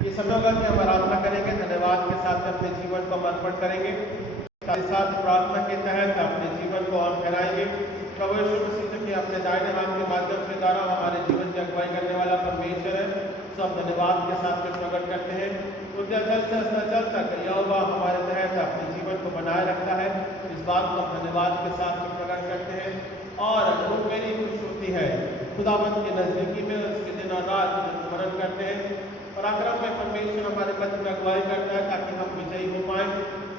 ये समय होगा कि हम आराधना करेंगे, धन्यवाद के साथ अपने जीवन को समर्पण करेंगे, साथ ही साथ प्रार्थना के तहत अपने जीवन को और कराएंगे। प्रभु यीशु मसीह के अपने दाहिने हाथ के माध्यम के द्वारा हमारे जीवन की अगुवाई करने वाला परमेश्वर है, तो हम धन्यवाद के साथ में प्रकट करते हैं। उद्याचल से अस्ताचल तक यहोवा हमारे तहत अपने जीवन को बनाए रखता है, इस बात को हम धन्यवाद के साथ में प्रकट करते हैं। और वो मेरी खुश होती है खुदावंत के नजदीकी में उसके दिन और रात स्मरण करते हैं। पराक्रम में परमेश्वर हमारे मध्य में अगुवाई करता है ताकि हम विजयी हो पाए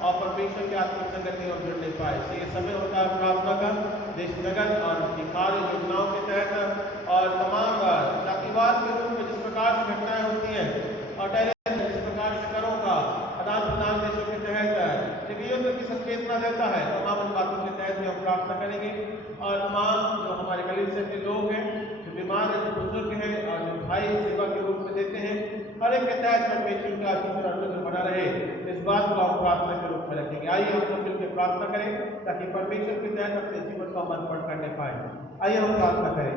और परमेश्वर की आत्मिक संगति और जुड़ने पाए। तो ये समय होता है प्रार्थना का, देश नगर और उनकी कार्य योजनाओं के तहत और तमाम जातिवाद के रूप में जिस प्रकार से घटनाएं होती हैं और जिस प्रकार से करों का आदान प्रदान देशों के तहत युद्ध की संकेतना देता है, तमाम उन बातों के तहत हम प्रार्थना करेंगे। और तमाम जो हमारे कलीसिया के लोग हैं, जो बीमार हैं, जो बुजुर्ग हैं और जो भाई सेवा के रूप में देते हैं, हर एक के तहत परमेश्वर का आशीष और अनुग्रह बना रहे, इस बात को हम प्रार्थना के रूप में रखेंगे। आइए हम सब मिलकर प्रार्थना करें ताकि परमेश्वर के तहत अपने जीवन का समर्पण करने पाए। आइए हम प्रार्थना करें।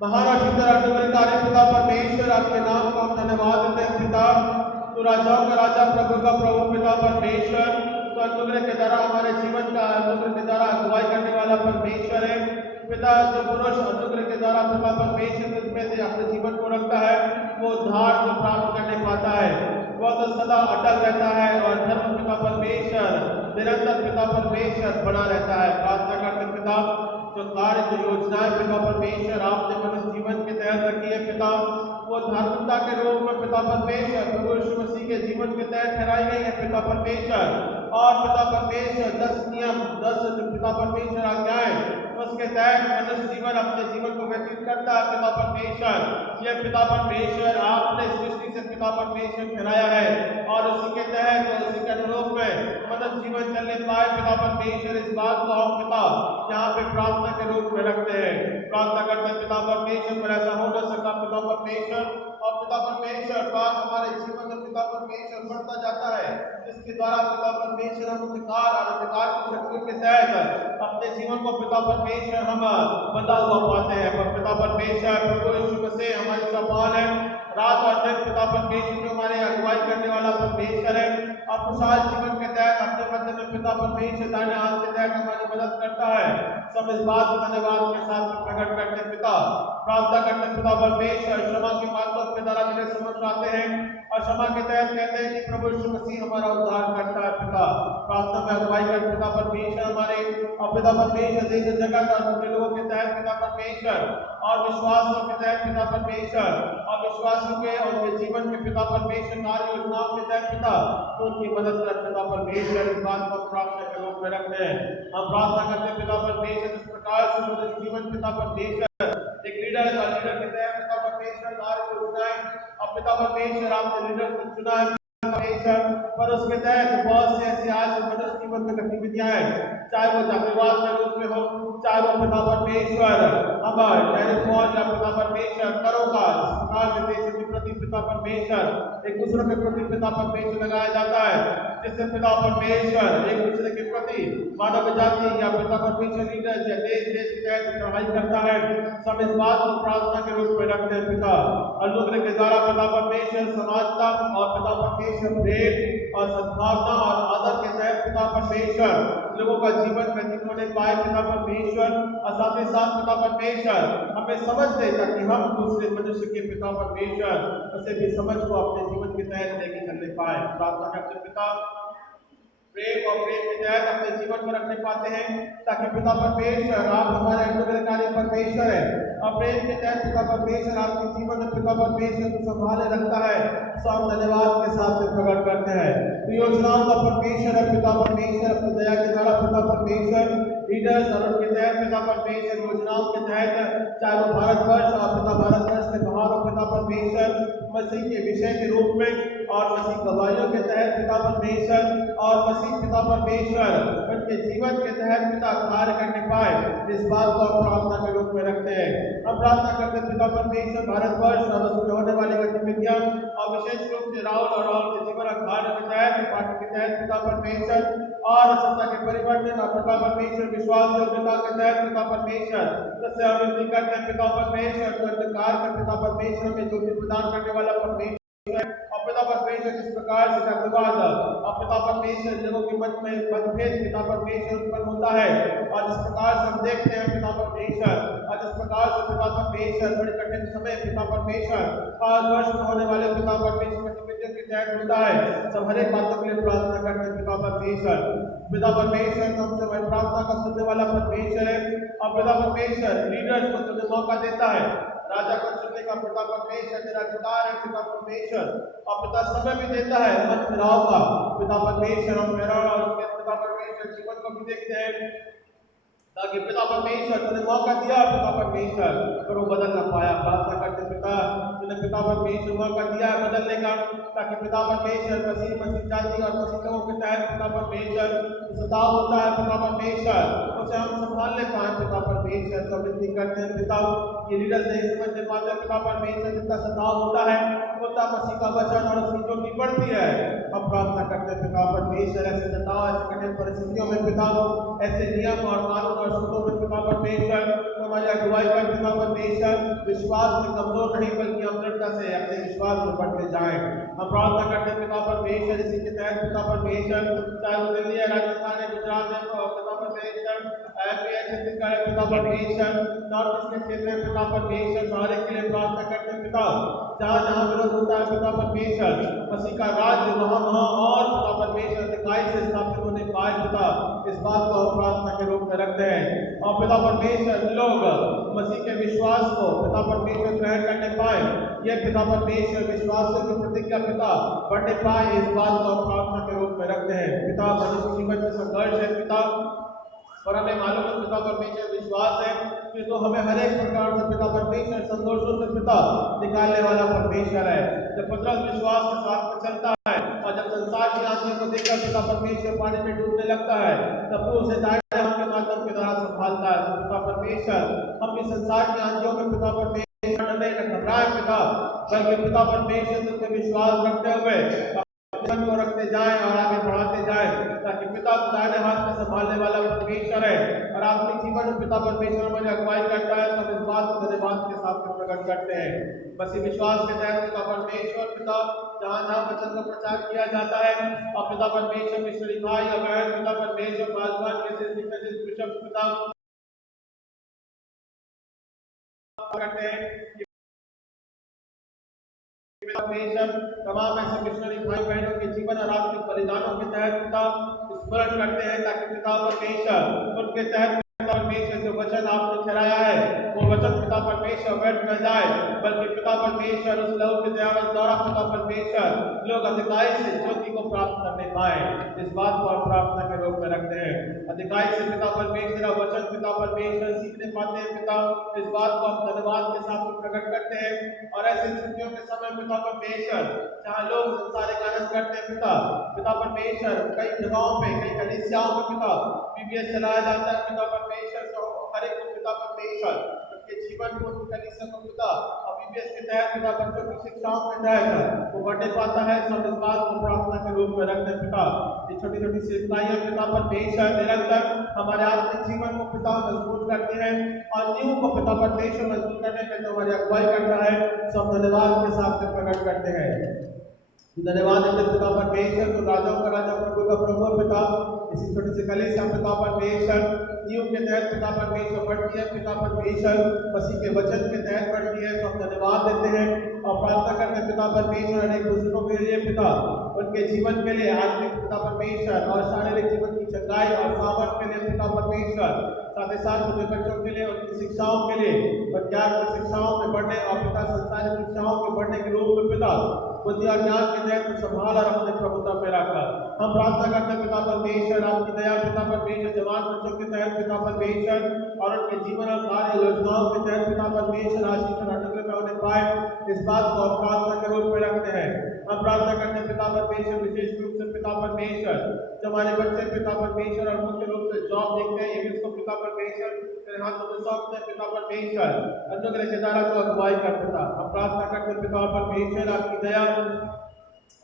महान और सुंदर अनुग्रहकारी पिता परमेश्वर, आपके नाम को हम धन्यवाद देते हैं। पिता, तो राजाओं का राजा, प्रभु का प्रभु, पिता परमेश्वर, तो अनुग्रह के द्वारा हमारे जीवन का अनुग्रह के द्वारा अगुवाई करने वाला परमेश्वर है। पिता, जो पुरुष अनुग्रह के द्वारा पिता परमेश्वर में से अपने जीवन को रखता है, वो उद्धार को प्राप्त करने पाता है, वह तो सदा अटल रहता है और धर्म पिता परमेश्वर निरंतर पिता परमेश्वर बना रहता है। प्रार्थना करते पिता, जो कार्य जो योजनाएं पिता परमेश्वर आपने मनुष्य जीवन के तहत रखी है पिता, वो धार्मिकता के रूप में पिता परमेश्वर प्रभु यीशु मसीह के जीवन के तहत ठहराई गई है पिता परमेश्वर। और पिता परमेश्वर 10 नियम, 10 पिता परमेश्वर आज्ञाएं, उसके तहत मनुष्य जीवन अपने जीवन को व्यतीत करता है पिता परमेश्वर। यह पिता परमेश्वर आपने सृष्टि से पिता परमेश्वर ठहराया है और उसी के तहत उसी के अनुरूप में मनुष्य जीवन चलने पाए पिता परमेश्वर। इस बात को हम पिता यहाँ पे प्रार्थना के रूप में रखते हैं, प्रार्थना करते हैं पिता परमेश्वर, पर ऐसा हो न सका पिता परमेश्वर। और पिता परमेश्वर बात हमारे जीवन में पिता परमेश्वर बढ़ता जाता है, जिसके द्वारा पिता परमेश्वर हम अंधकार और अंधकार की शक्तियों के तहत अपने जीवन को पिता परमेश्वर हम बंधा हुआ पाते हैं। पर पिता परमेश्वर प्रभु यीशु मसीह हमारी चौपाल है, रात और दिन पिता परमेश्वर जो हमारे अगुवाई करने वाला परमेश्वर है। और खुशहाल जीवन के तहत अपने मध्य में पिता परमेश्वर दाहिने हाथ के तहत हमारी मदद करता है। सब इस बात को धन्यवाद के साथ प्रकट करते हैं पिता। प्रार्थना करते पिता परमेश्वर, क्षमा की बातों के द्वारा मेरे समझ आते हैं और क्षमा के तहत कहते हैं कि प्रभु यीशु मसीह हमारा उद्धार करता है पिता। प्रार्थना में अगुवाई कर पिता परमेश्वर हमारे और पिता परमेश्वर देश जगत और उनके लोगों के तहत पिता परमेश्वर और विश्वासों के तहत पिता परमेश्वर और विश्वासों के और उनके जीवन के पिता परमेश्वर कार्य योजनाओं के तहत पिता तो उनकी मदद कर पिता परमेश्वर। इस बात को प्रार्थना के रूप में रखते हैं। हम प्रार्थना करते हैं पिता परमेश्वर, इस प्रकार से मनुष्य जीवन पिता परमेश्वर एक लीडर और लीडर के तहत पिता परमेश्वर कार्य योजनाएं और पिता परमेश्वर आपने लीडर को चुना है परमेश्वर। पर उसके तहत बहुत से ऐसे आज मनुष्य जीवन में गतिविधियां हैं, चाहे वो जातिवाद के रूप में हो, चाहे वो पिता परमेश्वर हमारे टेलीफोन या पिता परमेश्वर करों का जिस प्रकार से देश के प्रति पिता परमेश्वर एक दूसरे के प्रति पिता परमेश्वर लगाया जाता है, जिससे पिता परमेश्वर एक दूसरे के प्रति मानव जाति या पिता परमेश्वर लीडर या देश देश के तहत चढ़ाई करता है। सब इस बात को प्रार्थना के रूप में रखते हैं पिता। अनुग्रह के द्वारा पिता परमेश्वर समानता और पिता परमेश्वर प्रेम और सद्भावना और आदर के तहत पिता परमेश्वर लोगों का जीवन व्यतीत होने पाए पिता परमेश्वर। और साथ ही साथ पिता परमेश्वर हमें समझ दे ताकि हम दूसरे मनुष्य के पिता परमेश्वर उसे भी समझ को अपने जीवन के तहत लेके चलने पाए। प्रार्थना करते पिता प्रेम और प्रेम के तहत अपने जीवन को रखने पाते हैं ताकि पिता परमेश्वर आप हमारे अनुग्रहकारी परमेश्वर है और प्रेम के तहत पिता परमेश्वर आपके जीवन में पिता परमेश्वर को संभाले रखता है। सो हम धन्यवाद के साथ प्रकट करते हैं। तो योजनाओं का परमेश्वर है पिता परमेश्वर, अपनी दया के द्वारा पिता परमेश्वर लीडर्स और उनके तहत पिता परमेश्वर योजनाओं के तहत चाहे वो भारतवर्ष और पिता भारतवर्ष में बाहर हो पिता परमेश्वर मसीह के विषय के रूप में और मसीह गवाहियों के तहत पिता परमेश्वर और मसीह पिता परमेश्वर उनके जीवन के तहत पिता कार्य करने पाए, इस बात को हम प्रार्थना के रूप में रखते हैं। हम प्रार्थना करते पिता परमेश्वर भारतवर्ष और उसमें होने वाली गतिविधियां और विशेष रूप से राहुल और राहुल के जीवन अखाड़े के तहत पाठ के तहत पिता परमेश्वर और सत्ता के परिवर्तन और पिता परमेश्वर विश्वास योग्यता के तहत पिता परमेश्वर जैसे हम विनती करते हैं पिता परमेश्वर तो अंधकार में पिता परमेश्वर में ज्योति प्रदान करने वाला परमेश्वर और पिता परमेश्वर जिस प्रकार से धन्यवाद और पिता परमेश्वर लोगों के मन में मतभेद पिता परमेश्वर उत्पन्न होता है और जिस प्रकार से हम देखते हैं पिता परमेश्वर और जिस प्रकार से पिता परमेश्वर बड़े कठिन समय पिता परमेश्वर 5 वर्ष में होने वाले पिता परमेश्वर गतिविधियों के तहत होता है सब हर एक बातों के लिए प्रार्थना करते हैं पिता परमेश्वर तो हमसे वह प्रार्थना का सुनने वाला परमेश्वर है और पिता परमेश्वर लीडर्स को तुझे मौका देता है राजा को चुनने का पिता परमेश्वर तेरा अधिकार है पिता परमेश्वर और पिता समय भी देता है मन फिराव का पिता परमेश्वर हम फिराव और उसके पिता परमेश्वर जीवन को भी देखते हैं ताकि पिता परमेश्वर तूने मौका दिया पिता परमेश्वर पर वो बदल ना पाया प्रार्थना करते पिता तूने पिता परमेश्वर मौका दिया है बदलने का ताकि पिता परमेश्वर मसीह जाति और मसीह लोगों के तहत पिता परमेश्वर सताव होता है पिता परमेश्वर उसे हम संभाल ले पाए पिता परमेश्वर सब विनती करते हैं पिता ये लीडर्स नहीं समझ पाते पिता परमेश्वर जितना सताव होता है उतना मसीह का वचन और उसकी ज्योति बढ़ती है हम प्रार्थना करते हैं पिता परमेश्वर ऐसे सताव ऐसे कठिन परिस्थितियों में पिता ऐसे नियम और कानून और शुद्धों में पिता परमेश्वर हमारी अगुवाई कर पिता परमेश्वर विश्वास में कमजोर नहीं बल्कि हम दृढ़ता से अपने विश्वास में बढ़ते जाएं हम प्रार्थना करते हैं पिता परमेश्वर इसी के तहत पिता परमेश्वर चाहे वो दिल्ली है राजस्थान है गुजरात है पिता परमेश्वर छत्तीसगढ़ है पिता परमेश्वर नॉर्थ ईस्ट के क्षेत्र में पिता परमेश्वर सारे के लिए प्रार्थना करते हैं पिता जहाँ जहाँ विरोध होता है पिता परमेश्वर मसीह का राज्य वहाँ वहाँ और पिता परमेश्वर अधिकारी से स्थापित होने पाए पिता इस बात को हम प्रार्थना के रूप में रखते हैं और पिता परमेश्वर लोग मसीह के विश्वास को पिता परमेश्वर ग्रहण करने पाए ये पिता परमेश्वर विश्वास की प्रतिज्ञा पिता बढ़ने पाए इस बात को हम प्रार्थना के रूप में रखते हैं पिता मनुष्य जीवन में संघर्ष है पिता और हमें मालूम है पिता परमेश्वर विश्वास है कि तो हमें हर एक प्रकार से पिता परमेश्वर संतोषों से पिता निकालने वाला परमेश्वर है जब पतरस विश्वास के साथ में चलता है और जब संसार की आंखों को देखकर पिता परमेश्वर पानी में डूबने लगता है तब वो उसे दाहिने हाथ के माध्यम के द्वारा संभालता है तो पिता परमेश्वर हम इस संसार की आंखों में पिता परमेश्वर नहीं घबराए पिता बल्कि पिता परमेश्वर तुझ पे विश्वास रखते हुए को रखते जाएं और आगे बढ़ाते जाएं ताकि पिता दाहिने हाथ में संभालने वाला परमेश्वर है और आत्मिक जीवन में पिता परमेश्वर हमारी अगुवाई करता है सब इस बात को धन्यवाद के साथ प्रकट करते हैं बस विश्वास के तहत पिता परमेश्वर पिता जहाँ जहाँ वचन का प्रचार किया जाता है और पिता परमेश्वर मिशनरी भाई और बहन पिता परमेश्वर पासवान जैसे बिशप पिता करते हैं परमेश्वर तमाम ऐसे मिशनरी भाई बहनों के जीवन और आत्मिक बलिदानों के तहत पिता स्मरण करते हैं ताकि पिता परमेश्वर उनके तहत परमेश्वर जो वचन आपने ठहराया है वो वचन पिता परमेश्वर व्यर्थ न जाए बल्कि पिता परमेश्वर उस लहू के द्वारा पिता परमेश्वर लोग अधिकारी से ज्योति को प्राप्त करने पाए इस बात को हम प्रार्थना के रूप में रखते हैं अधिकारी से पिता परमेश्वर वचन पिता परमेश्वर सीखने पाते हैं पिता इस बात को हम धन्यवाद के साथ प्रकट करते हैं और ऐसी छुट्टियों के समय पिता परमेश्वर जहाँ लोग संसारिक आनंद करते हैं पिता परमेश्वर कई जगहों पे कई कलीसियाओं में पिता पीबीएस चलाया जाता है पिता परमेश्वर हर एक पिता परमेश्वर उनके जीवन को कलीसिया को पिता और पीबीएस के तहत पिता बच्चों की शिक्षाओं के तहत वो बढ़ने पाता है सब इस बात को प्रार्थना के रूप में रखते हैं पिता ये छोटी छोटी सेवकाइयां पिता परमेश्वर निरंतर हमारे आत्मिक जीवन को पिता मजबूत करती है और जीव को पिता परमेश्वर मजबूत करने में जो हमारी अगुवाई करता है सब धन्यवाद के साथ प्रकट करते हैं धन्यवाद देते पिता परमेश्वर तो राजाओं का राजा प्रभु का प्रभु पिता इसी छोटे से कलेश पिता परमेश्वर नियम के तहत पिता परमेश्वर बढ़ती है पिता परमेश्वर मसीह के वचन के तहत बढ़ती है सब धन्यवाद देते हैं और प्रार्थना करते हैं पिता परमेश्वर अनेक बुजुर्गों के लिए पिता उनके जीवन के लिए आत्मिक पिता परमेश्वर और शारीरिक जीवन की चंगाई और सामर्थ के लिए पिता परमेश्वर साथ ही साथ छोटे बच्चों के लिए उनकी शिक्षाओं के लिए और ज्ञान की शिक्षाओं में बढ़ने और पिता संसारिक शिक्षाओं के बढ़ने के रूप में पिता बुद्धि और ज्ञान के तहत संभाल और अपने प्रभुता पे रखा हम प्रार्थना करते हैं पिता परमेश्वर आपकी दया पिता परमेश्वर जवान बच्चों के तहत पिता परमेश्वर और उनके जीवन और कार्य योजनाओं के तहत पिता परमेश्वर आशीष और अनुग्रह होने पाए इस बात को हम प्रार्थना के रूप में रखते हैं हम प्रार्थना करते हैं पिता परमेश्वर, विशेष रूप से पिता परमेश्वर, जो हमारे बच्चे पिता परमेश्वर और मुख्य रूप से जॉब देखते हैं, ये इसको पिता परमेश्वर तेरे हाथों में सौंपते हैं पिता परमेश्वर, अनुग्रह के द्वारा को अगुवाई कर पिता। हम प्रार्थना करते हैं पिता परमेश्वर, आपकी दया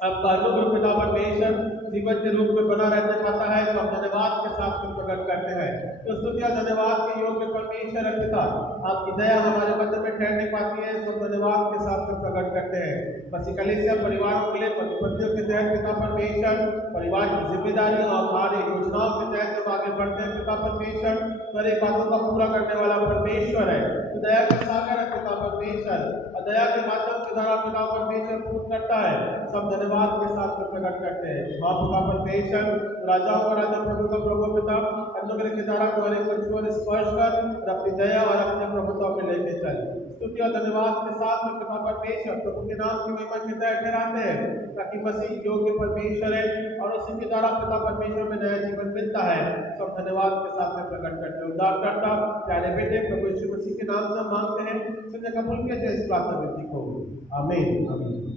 आपका अनुग्रह पिता परमेश्वर जीवन के रूप में बना रहने पाता है, तो हम धन्यवाद के साथ में प्रकट करते हैं। तो स्तुतियां धन्यवाद के योग्य परमेश्वर है पिता, आपकी दया हमारे मध्य में ठहर नहीं पाती है, सब धन्यवाद के साथ में प्रकट करते हैं। बस कलीसिया परिवारों के लिए प्रतिबंधियों के तहत पिता परमेश्वर, परिवार की जिम्मेदारी और कार्य योजनाओं के तहत जब आगे बढ़ते हैं पिता परमेश्वर, तो एक बातों का पूरा करने वाला परमेश्वर है, तो दया के सागर है पिता परमेश्वर, और दया के माध्यम के द्वारा पिता परमेश्वर पूर्ण करता है। सब धन्यवाद के साथ में प्रकट करते हैं। माँ पिता परमेश्वर, राजाओं का राजा, प्रभु का प्रभु पिता, अनुग्रह के द्वारा को हर एक को स्पर्श कर और अपनी दया और अपने प्रभुत्व में लेके चल। स्तुति और धन्यवाद के साथ में पिता परमेश्वर प्रभु के नाम की महिमा के तहत ठहराते हैं, ताकि मसीह योग्य परमेश्वर है और उसी के द्वारा पिता परमेश्वर में नया जीवन मिलता है। सब धन्यवाद के साथ में प्रकट करते हैं। उद्धारकर्ता प्यारे बेटे प्रभु यीशु मसीह के नाम से मांगते हैं, सुनने कबूल कीजिए इस प्रार्थना विनती को। आमीन।